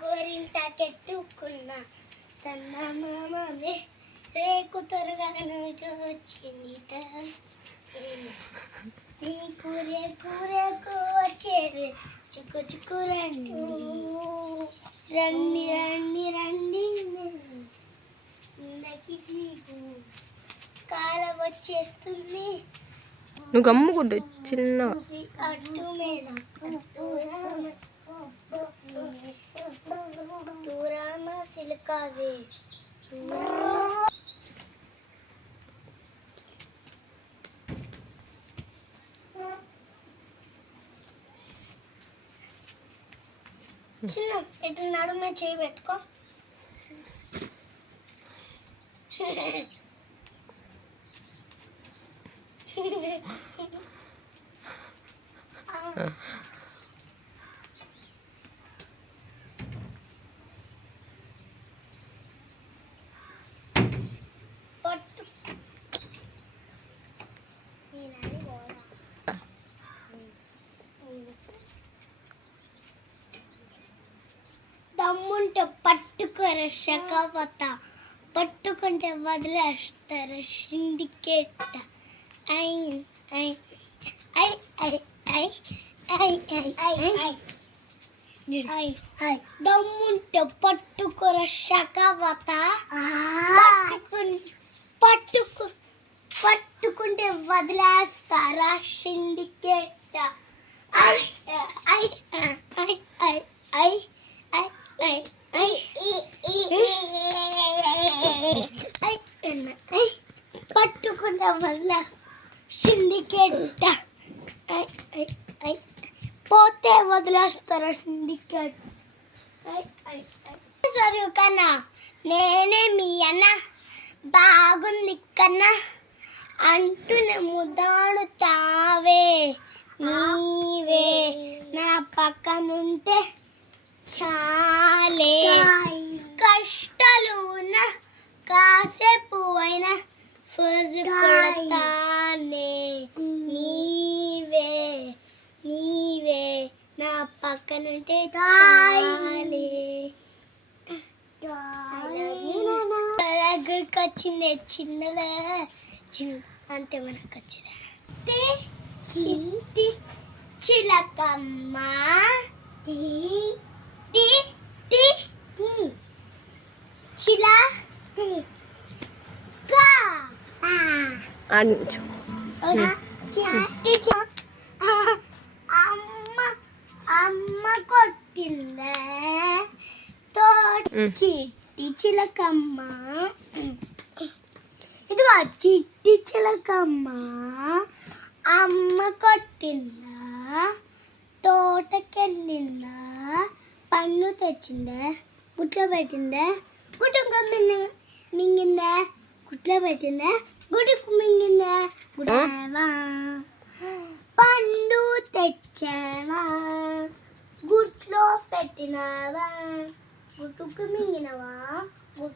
గోరింటాకెట్టుకున్న సన్నమామే రేకు త్వరగాను చూచినిట నీకు రేకు రేకు వచ్చేది చిక్కు చిక్కు రండి రండి రండి రండి ఇందకి చీకు కాల వచ్చేస్తుంది. నువ్వు గమ్ముకుంటు చిన్న అట్టు మీద దూరామ సిలకావే చిన్న ఇటు నడుమే చేయి పెట్టుకో. పట్టు దమ్ముంటే పట్టుకోర శకవత పట్టుకుంటే వదిలేస్తారు syndicate. I I I I I I I I దమ్ముంటే పట్టుకోర శకవత పట్టుకుంటే వదిలేస్తారా syndicate. I I I I I పట్టుకుంటా వల్ల సిండికేట్. పోతే వదిలేస్తారా సిండికేట్. సరే కన్నా నేనే మీ అన్న బాగుంది కన్నా అంటూనే ముదాడుతావే నీవే నా పక్కనుంటే చాలే కష్టాలు ఉన్న కాసేపు అయినా ఫజు కొడతానే నీవే నీవే నా పక్కనుంటే చాలే. గురికి వచ్చింది చిన్నలే అంటే మనకు వచ్చిందా చింటి చిలకమ్మ చిలా అమ్మ కొట్టిందే చిట్టి చిలకమ్మ ఇదిగో చిట్టి చిలకమ్మ అమ్మ కొట్టిందా తోటకెళ్ళిందా పన్ను తెచ్చిందా గుట్లో పెట్టిందా గుట్టుకు మింగిందా గుట్లో పెట్టిందా గుడుకు మింగిందా గుడావా పండు తెచ్చావా గుట్లో పెట్టినావా గుట్టుకు మింగినవా గుట్లో